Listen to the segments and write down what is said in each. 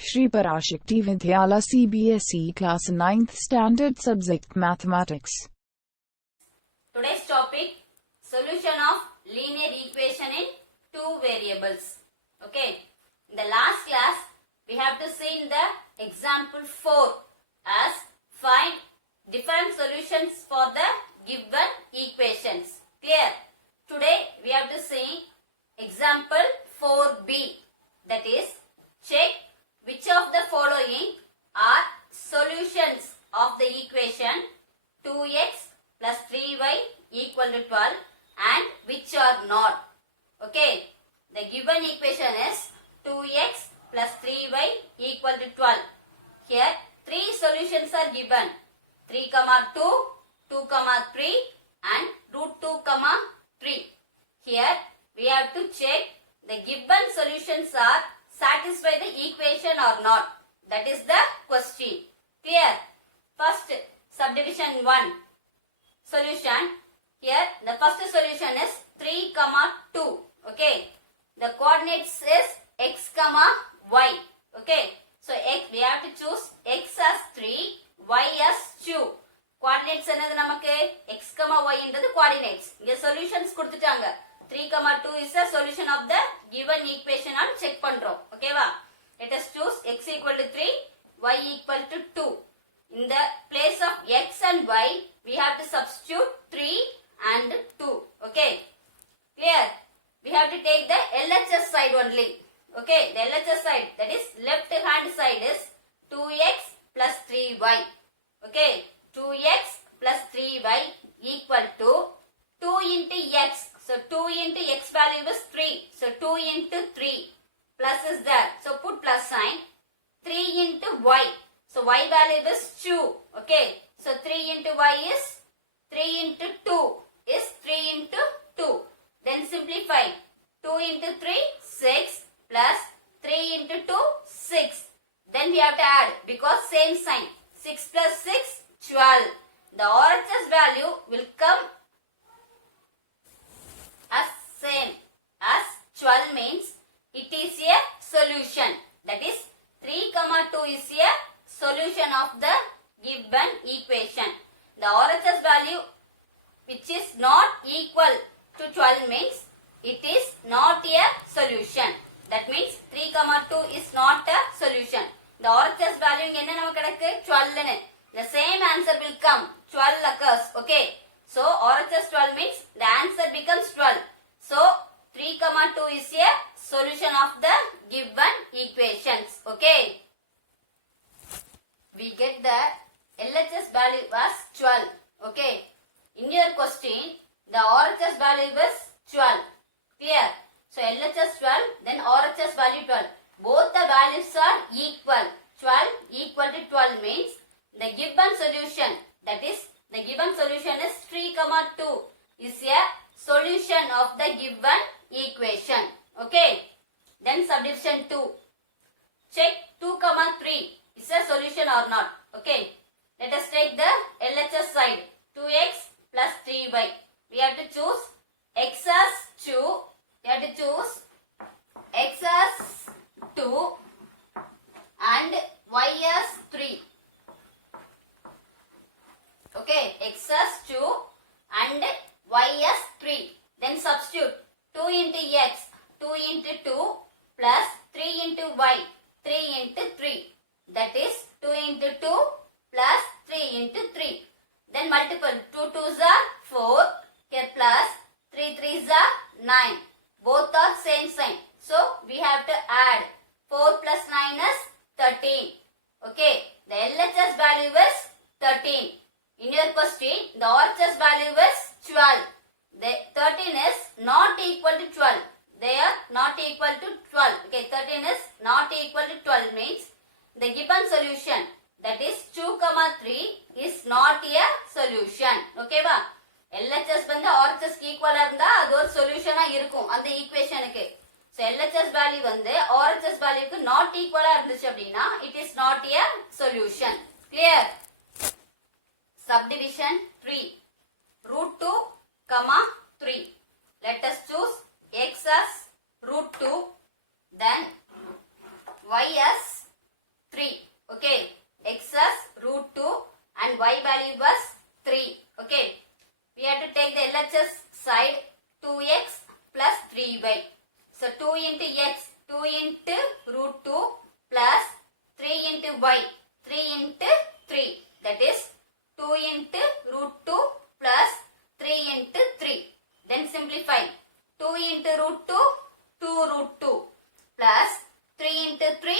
Shri Parashakti Vidyala CBSE Class 9th Standard Subject Mathematics. Today's topic, solution of linear equation in two variables. Okay, in the last class we have to see in the example 4 as find different solutions for the given equations. Clear? Today we have to see example 4b, that is check which of the following are solutions of the equation 2x plus 3y equal to 12 and which are not. Okay, the given equation is 2x plus 3y equal to 12. Here three solutions are given, 3, 2, 2, 3 and root 2, 3. Here we have to check the given solutions are satisfy the equation or not. That is the question. Clear? First subdivision 1 solution. Here the first solution is 3, 2. Okay. The coordinates is x, y. Okay. So x, we have to choose x as 3, y as 2. Coordinates என்னது நமக்கு x, y என்றது coordinates. இங்க solutions கொடுத்துட்டாங்க. 3, 2 is the solution of the given equation and check பண்றோம். ஓகேவா? Let us choose x equal to 3, y equal to 2. In the place of x and y, we have to substitute 3 and 2. Okay? Clear? We have to take the LHS side only. Okay? The LHS side, that is left hand side is 2x plus 3y. Okay? 2x plus 3y equal to 2 into x. So 2 into x value is 3. So 2 into 3 plus is there. So put plus sign. 3 into y. So y value is 2. Okay. So 3 into y is 3 into 2 is 3 into 2. Then simplify. 2 into 3, 6 plus 3 into 2, 6. Then we have to add because same sign. 6 plus 6, 12. The RHS value will come as same as 12 means it is a solution. That is 3, 2 is a solution of the given equation. The RHS value which is not equal to 12 means it is not a solution. That means 3, 2 is not a solution. The RHS value என்ன நமக்கு கிடைக்கு 12 னு. The same answer will come. 12 occurs. Okay. So RHS 12 means the answer becomes 12. So 3, 2 is a solution of the given equations. Okay. We get the LHS value was 12. Okay. In your question, the RHS value was 12. Clear? So LHS 12, then RHS value 12. Both the values are equal. 12 equal to 12 means the given solution, that is the given solution is 3, 2 is a solution of the given equation. Okay. Then subdivision 2. Check 2, 3 is a solution or not. Okay. Let us take the LHS side. 2x plus 3y. We have to choose x as 2. We have to choose x as 2 and y as 3. Okay, x as 2 and y as 3. Then substitute 2 into x, 2 into 2 plus 3 into y, 3 into 3. That is 2 into 2 plus 3 into 3. Then multiple 2 2s are 4, here plus 3 3s are 9. Both are same sign. So we have to add 4 plus 9 is 13. Okay, the LHS value is 13. In your question, the RHS value is 12. The 13 is not equal to 12. They are not equal to 12. Okay, 13 is not equal to 12 means the given solution, that is 2, 3 is not a solution. Okay, va? LHS வந்து RHS equal இருந்தா அது ஒரு சொல்யூஷனா இருக்கும் அந்த ஈக்குவேஷனுக்கு. So LHS value வந்து RHS value க்கு not equal இருந்துச்சு அப்படினா it is not a solution. Clear? Subdivision 3. Root 2, 3. Let us choose x as root 2, then y as y. 3 into 3. That is 2 into root 2 plus 3 into 3. Then simplify. 2 into root 2, 2 root 2 plus 3 into 3,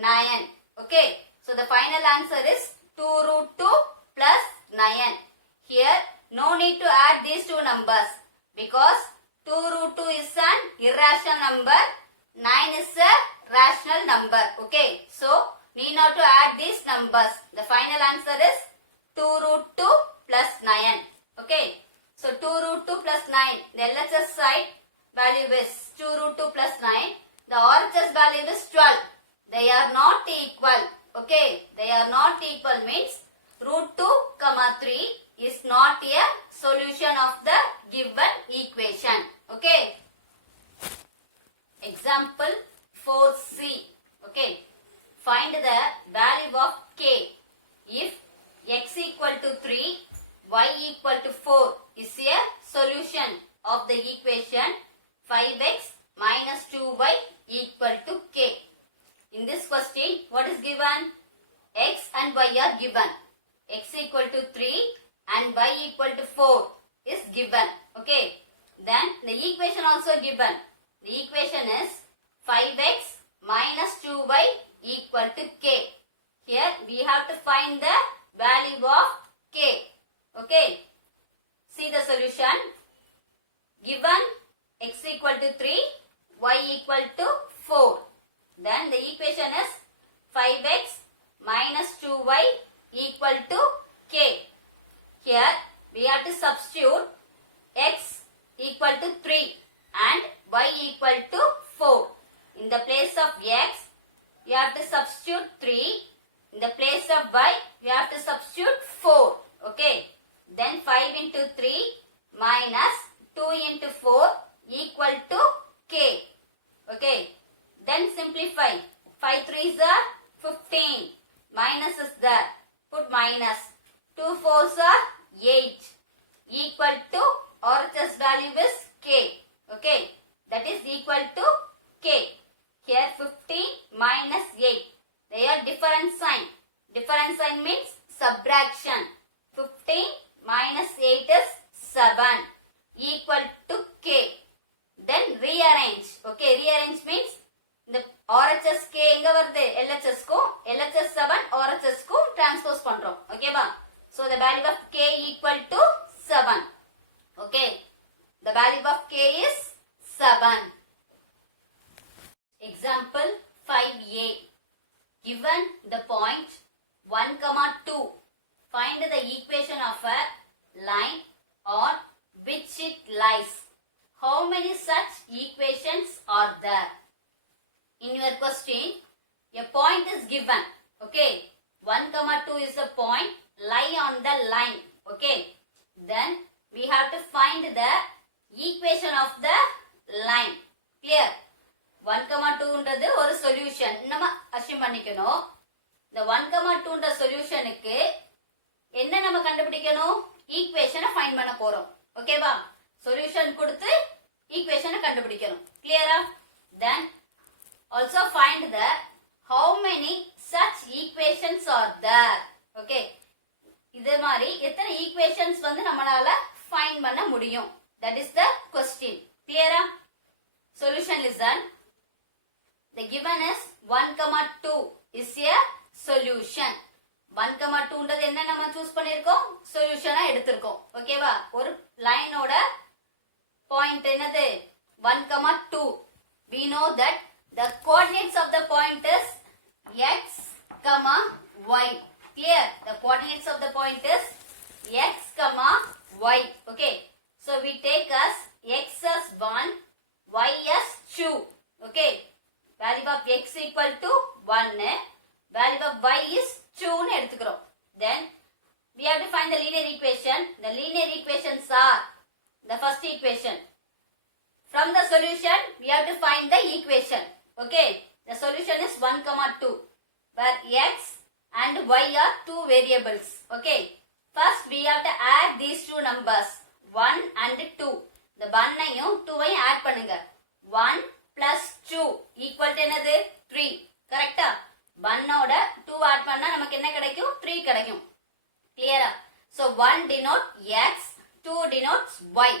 9. Okay. So the final answer is 2 root 2 plus 9. Here no need to add these two numbers because 2 root 2 is an irrational number. 9 is a rational number. Okay. So need not to add these numbers. The final answer is 2 root 2 plus 9. Okay. So 2 root 2 plus 9. The LHS side value is 2 root 2 plus 9. The RHS value is 12. They are not equal. Okay. They are not equal means root 2 comma 3 is not a solution of the given equation. Okay. Example 4c. Okay. Find the value of k if x equal to 3, y equal to 4 is a solution of the equation 5x minus 2y equal to k. In this question, what is given? X and y are given. X equal to 3 and y equal to 4 is given. Okay. Then the equation also given. The equation is 5x minus 2y equal to k. Here we have to find the value of k. Okay. See the solution. Given x equal to 3, y equal to 4. Then the equation is 5x minus 2y equal to k. Here we have to substitute x equal to 3 and y equal to 4. In the place of x, we have to substitute 3. In the place of y, we have to substitute 4. Okay. Then 5 into 3 minus 2 into 4 equal to k. Okay. Then simplify. 5 3s are 15. Minus is there. Put minus. 2 4s are 8. Equal to RHS value is k. Okay. That is equal to k. Here 15 minus 8. They are different sign. Different sign means subtraction. 15 minus 8 is 7. Equal to k. Then rearrange. Okay. Rearrange means the RHS k எங்க வருது LHS க்கு LHS 7 RHS க்கு transpose பண்றோம். Okay வா? So the value of k equal to 7. Okay. The value of k is 7. Example 5a. Given the point 1, 2, find the equation of a line on which it lies. How many such equations are there? In your question, a point is given. Okay. 1, 2 is a point lie on the line. Okay. Then we have to find the equation of the line. Clear? 1, 2 ன்றது ஒரு solution. நம்ம assume பண்ணிக்கணும். இந்த 1, 2 ன்ற சொல்யூஷனுக்கு என்ன நம்ம கண்டுபிடிக்கணும்? ஈக்குவேஷனை ஃபைண்ட் பண்ண போறோம். ஓகேவா? சொல்யூஷன் கொடுத்து ஈக்குவேஷனை கண்டுபிடிக்கணும். கிளியரா? Then also find the how many such equations are there. Okay. இதே மாதிரி எத்தனை ஈக்குவேஷன்ஸ் வந்து நம்மளால ஃபைண்ட் பண்ண முடியும்? That is the question. Clear? Solution listen. The given is 1, 2 is a solution. 1, 2 ன்றது என்ன நம்ம சூஸ் பண்ணிருக்கோம்? சொல்யூஷனா எடுத்திருக்கோம். ஓகேவா? ஒரு லைனோட பாயிண்ட் என்னது? 1, 2. We know that the coordinates of the point is x, y. Clear? The coordinates of the point is x, y. Okay. So we take as x as 1, y as 2. Okay. Value of x equal to 1. Value of y is 2 னு எடுத்துக்கிறோம். Then we have to find the linear equation. The linear equations are the first equation. From the solution, we have to find the equation. Okay. The solution is 1, 2. Where x and y are two variables. Okay. First, we have to add these two numbers. 1 and 2. The 1 ஐயும் 2 ஐயும் add பண்ணுங்க. 1 plus 2 equal to என்னது? 3. Correct? 1 ஓட 2 add பண்ணா நமக்கு என்ன கிடைக்கும் 3 கிடைக்கும் கிளியரா so 1 denote x 2 denotes y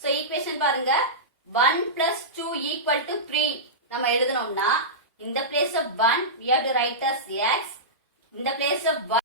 so equation பாருங்க 1 plus 2 equal to 3 நம்ம எழுதணும்னா இந்த place of 1 we have to write as x in the place of y